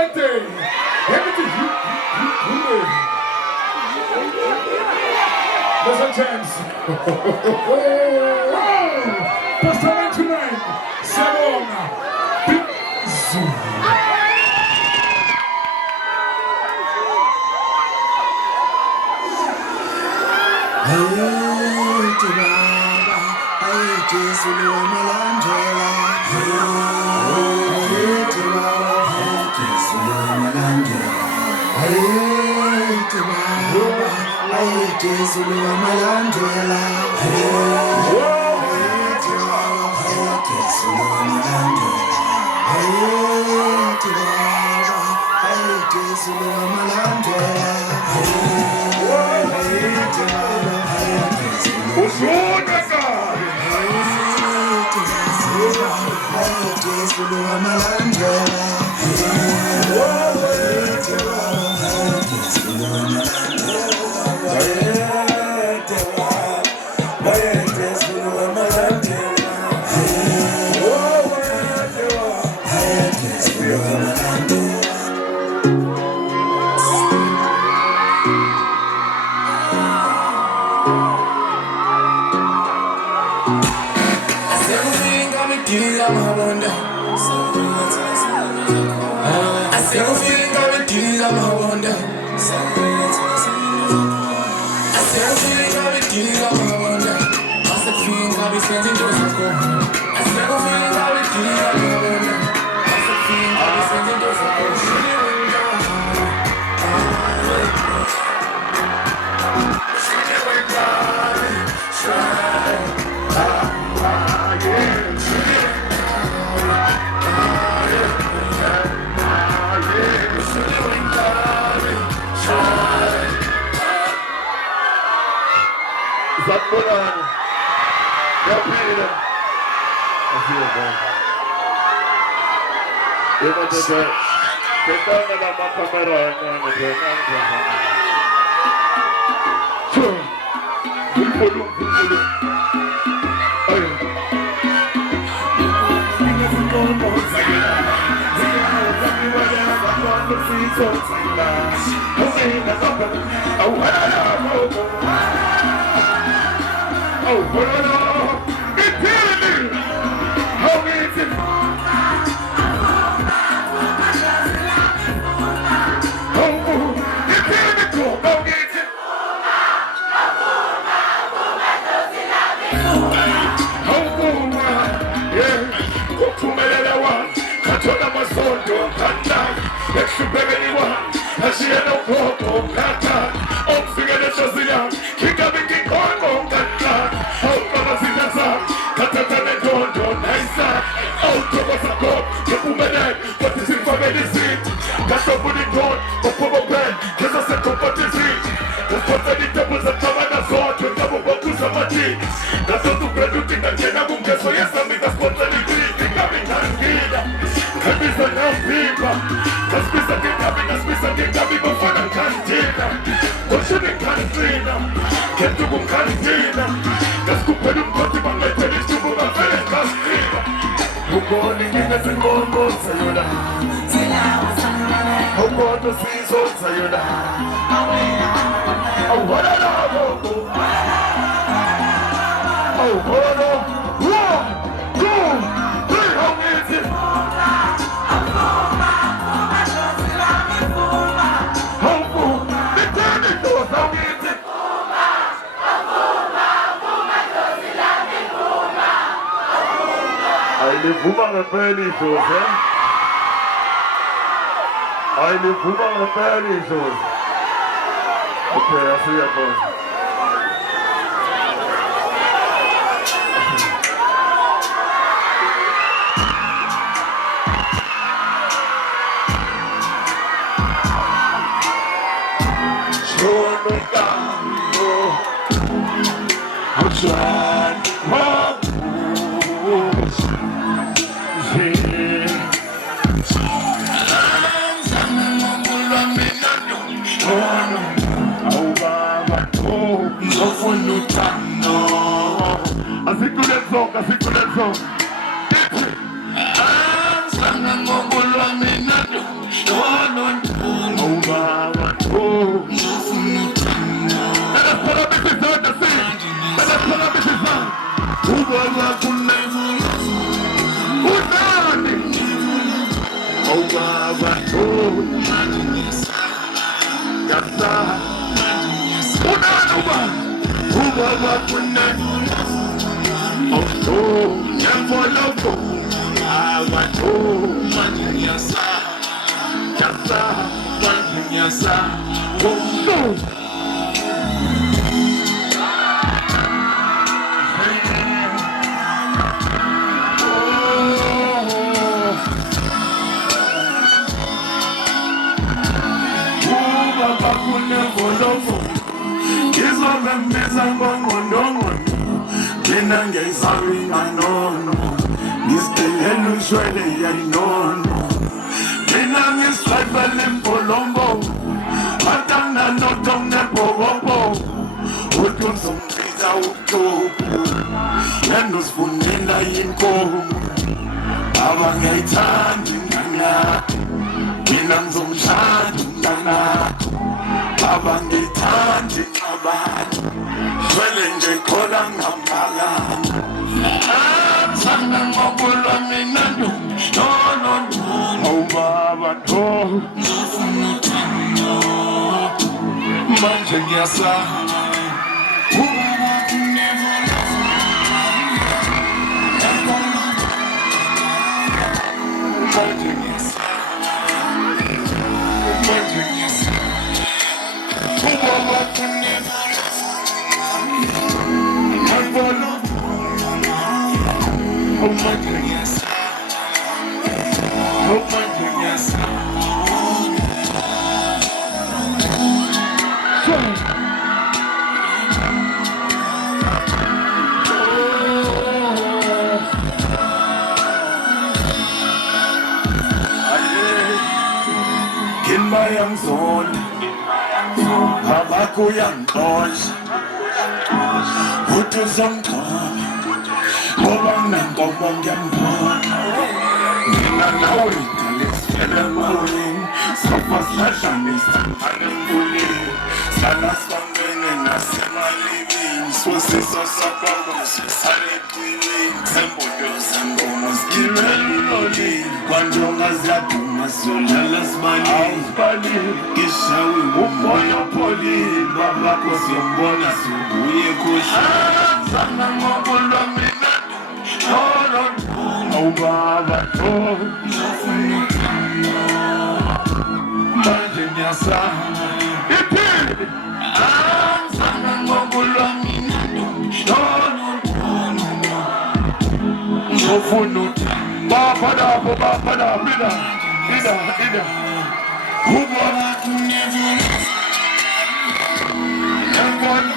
birthday. Everything. There's a chance. Pastor tonight. Shalom. Big Zoom. I'm ubaba kunevula unani ubaba yasa unani ubaba kunevula nyamboloko awato yasa yasa yasa ngizovemeza ngongondongondo mina ngeyisabi nganono ngisitelela ushwele yayinono mina ngisifayifele mpolombo atanga noto nebhokobho uthi uzongchitha ubuthuphu yena usifunela yinkomo abangayithandi ingane mina ngizomshada umntanakho abangithandi abantu vele nje khola ngaphakathi athanda ngokulwa mina no awubaba no ngifuna uthando manje ngiyasaba ubaba kunevula manje ngiyasaba manje ngiyasaba ubaba kunevula ngiyasaba oh manje ngiyasaba oh manje ngiyasaba bayangizonda babakho uyangixosha uthi uzongigcoba ngoba nginankomo ngiyambona mina nawe idalesifele emoyeni sofa sihlanganisa anengulile sala sibambene nasemalibini sosiso sakwabo sisale eqilini semboyo sengoma sigibele ulolile kwanjonga ziyaduma siyodlala sibalile ngishawe umoya opholile babakho siyombona sibuye khoshazana ngokulwa mina awubaba manje ngiyasaba iphinde azana ngokulwa mina ngifuna baphana ina ubona kunevula ngibona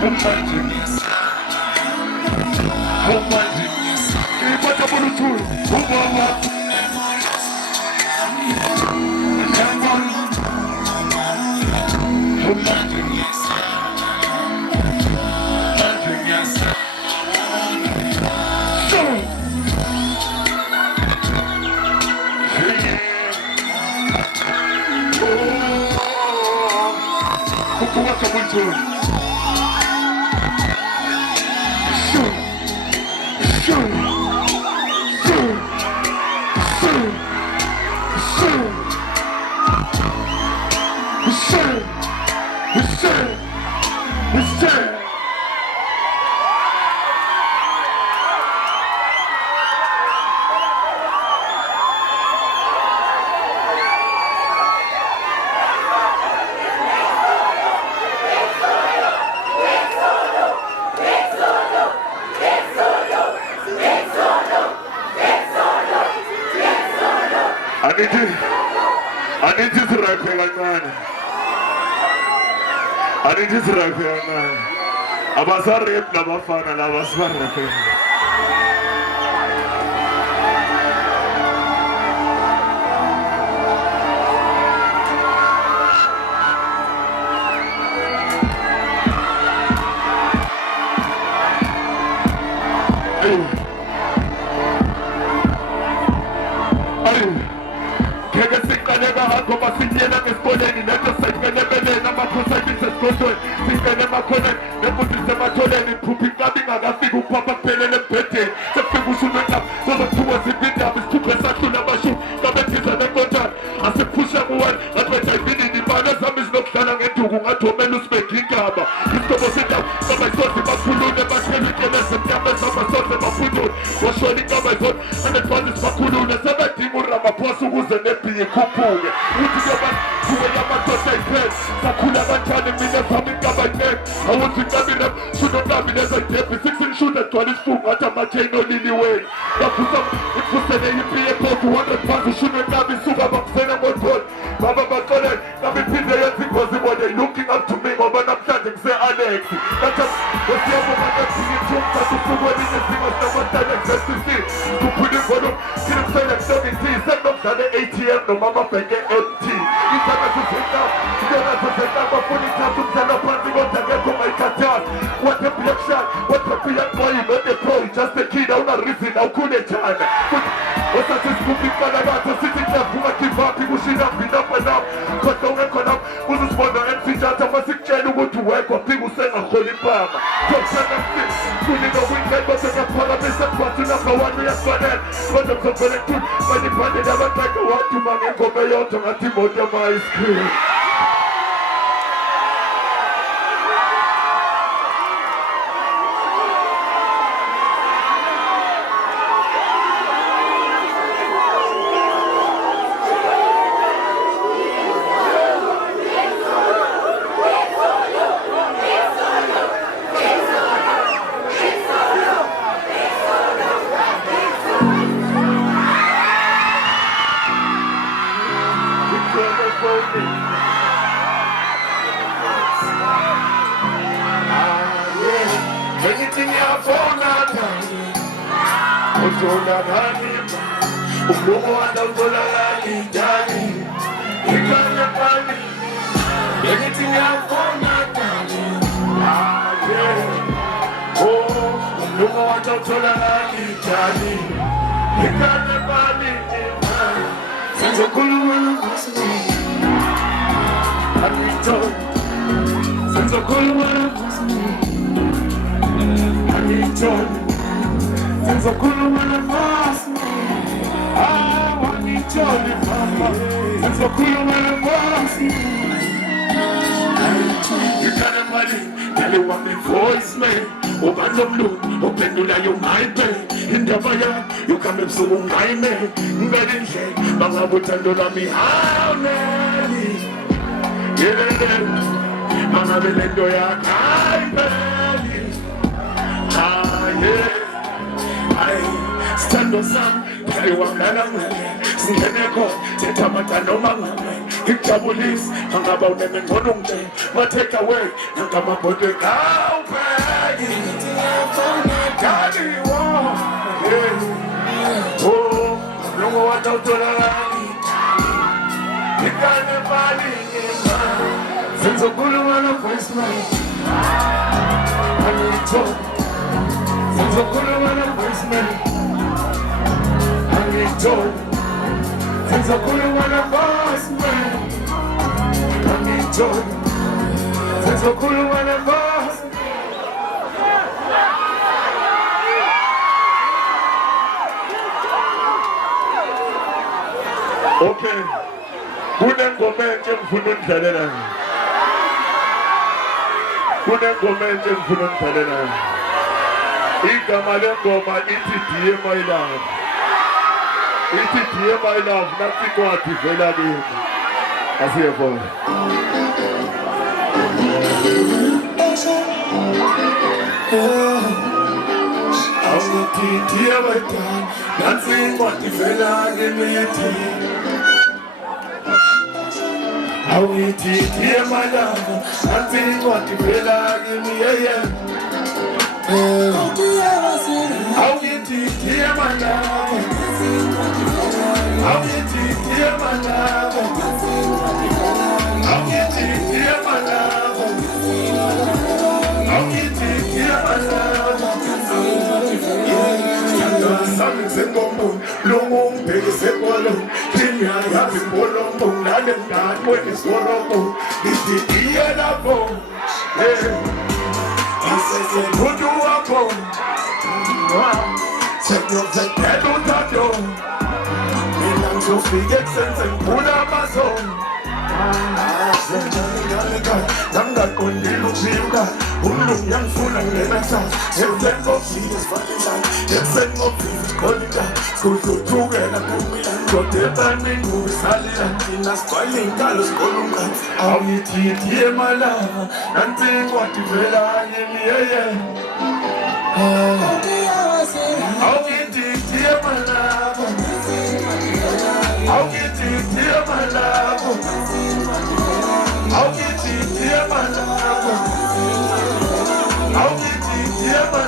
manje ngiyasaba ipata boluthulu ubona kunevula ngibona manje ngiyasaba Kuwaka mwitu Aniti zirapena abasarep nabafana labasarapena Never ekuqaleni iphupha inkabi ingakafika upapa kuphelele embhedeni sekufika ushumi enqaba zozokuthuka zibindaba isithupha esahlula amashumi kabethiza nenkotshana asiphusha kuwena ngathi bethayivinini ibane zami zinokudlala ngenduku ngathi omele usibeke ingaba isitobo sendaba kabayisoze bakhulune bahlelukele zemnyama ezamasoze baphundule washona inkaba yizona anedvanisi bakhulune sebedinga uramaphosa ukuze nebhiyi ikhuphuke uthi kuyobathuke yamadoda ayiphele sakhula kanjani mina zami inkaba yinene awuthi inkabire shunonkabi nezayidebhi sixinishuni egcwala isifungu ngathi amatheni oliliweni baphusa iphusele yimpiye ebhodu 100 pounds ushunwe nkabi isuka bakusena ngotoli baba baxolele nami iphinde yenza ingozi ibone looking up to me ngoba namhlanje ngise-Alex kathi ngosiyabonga nebhiyi ithumi thatha usuku elinye izimo sinamatane ngezesisi kuphula ivolume thina kusele kusebenzi sekunokudlala e-ATM noma amabhenke MT ithaka suzenkawu intona suzenkawu bafuna ithatha umdlalo phansi kodwa ngekho mayikhathazi what a black shot what a black boy not a pro just a kid awunarizini awukhule njana osathi sikhupha inkalakatha sithi kuyavuka give up kushina mbinapha nabo kodwa ungekho lapho uzusibona MC Jata masikutshela ukuthi uwekwa phika usengaholi impama tokuthana mfisi kunika kwindlela basengaphakamisa kubathi number 1 uyasifanele kodwa mzovele kuthuli manibhandele abaqeke waduma ngengoma eyodwa ngathi imoto yama-ice cream Bangabutando la mi hauneli Yelele Manabelendo ya kaipeli Stand on some Tell you what I'm Singeneko Tetamata no mangame Hikabulis Hangaba uneme ngonungte Ma take away Nangama bote kaupeli Kali wa Oh Lungo watautolalani Nikane mali nima Senzo kulu wana voicemail Anito Senzo kulu wana voicemail Anito Senzo kulu wana voicemail Anito Senzo kulu wana voicemail Okay, kunengoma entsha engifuna ukudlalela. Kunengoma entsha engifuna ukudlalela. Igama lengoma ithi Dear My Love. Ithi Dear My Love, nathi kwathi vela kimi. Asiyebona. Awuthi Dear My Love, nathi kwathi vela kimi. How it dear my love, nothing what you feel like in me, yeah. How it dear my love, how it dear my love, how it dear my love, how it dear my love. Something simple, long, big, simple. I have been born on the land and God when it's all on the dear love. Would you walk home? Take your head on that door. Bilang Sophie sense and pull up my soul. Namgat kundi luciuda, yang fulang lenasa. Heaven of Jesus Valentine, heaven of Jesus Colita. Kutu tugela kumilan, koteban min mubisalila. Inas paling kalos kolungan, awiti mala. Nanti wati vela yeye. Awiti mala. I'll get you dear my love. I'll get you dear my love. I'll get you dear my love.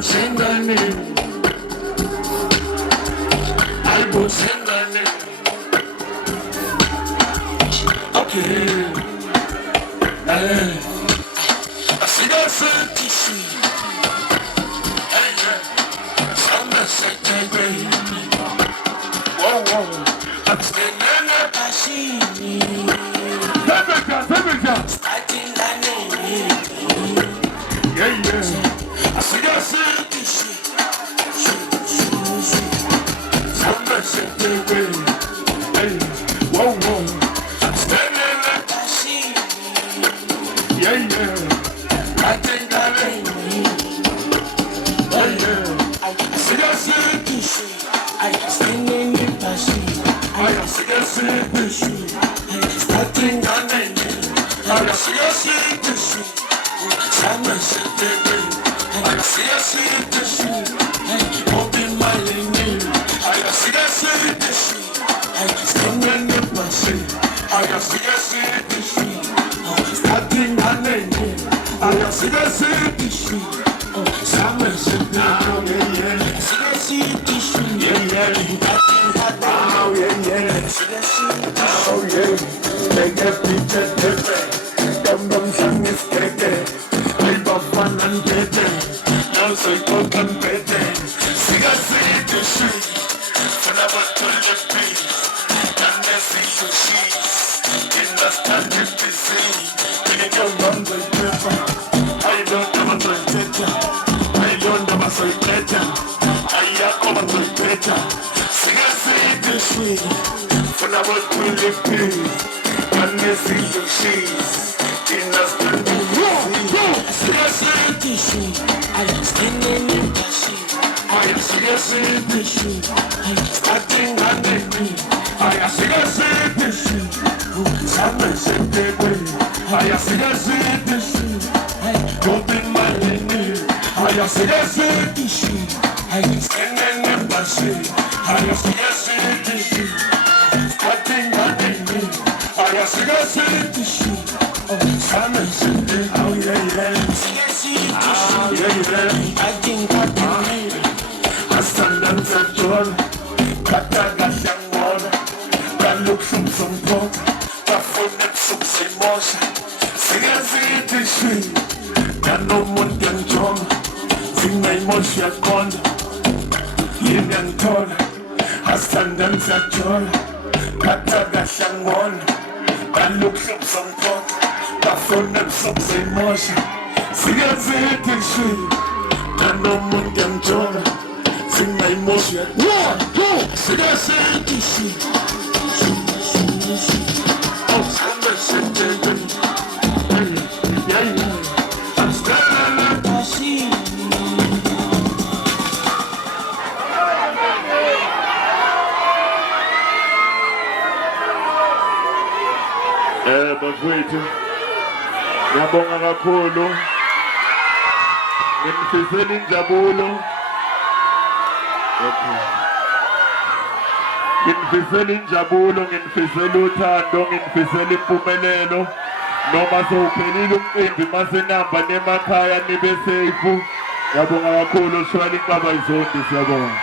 Sengane, Aibo Sengane. Okay. I see that fantasy. Summer Saturday. Whoa, whoa. I'm standing up, I see me. Starting that name. Yeah, yeah. I see that fantasy. Summer Saturday. Hey, whoa, whoa. I'm standing up, I see me. Yeah, yeah. I think that ain't me. Yeah, yeah. I see that fantasy. I stand in the passion. I see a fantasy. Starting on the name. I see a fantasy. Summer Saturday. I see a fantasy. Open my lane. I see a fantasy. Stand in the passion. I see a fantasy. Starting on the name. I see a fantasy. Summer Saturday. Oh yeah, make a picture different. Come sun is taken. I got fun and getting. Now so you can bet it. See a city street. For never to the peace. And the sea to see. In the standing busy. When you come on the paper. I don't know my better. I don't know my better. I come on the better. Sweet, when I was really big, and they see the cheese in the standing I am standing in the sheet. I am seriously the sheet. I am starting on the beat. I am seriously the sheet. Summer Saturday. I am seriously the sheet. Don't be my name. I am seriously the sheet. I am standing in the sheet. I am seriously the sheet. Starting on the beat. I am seriously the sheet. Summer Saturday. Oh yeah, yeah. Oh yeah, yeah. I think I can make it. I stand and set on. Kata gadang wall. Kaluk sum pot. Kafon at sum simos. Seriously the sheet. Kano mon kan jong. Singay mo siya kon. Yin and tall. I stand and set on. Kata gadang wall. Kaluk sum pot. Kafon at sum simos. Seriously the sheet. Kano mon kan jong. Singay mo siya. One, two. Seriously the sheet. Oh, Summer Saturday. Yeah, yeah. I'm standing up. I see you. Bafowethu ngiyabonga kakhulu nginifisela injabulo nginifisela injabulo nginifisela uthando nginifisela impumelelo noma sowuphelile umcimbi masenamba nemakhaya nibe safe ngiyabonga kakhulu Shwali Nkaba Izondi siyabonga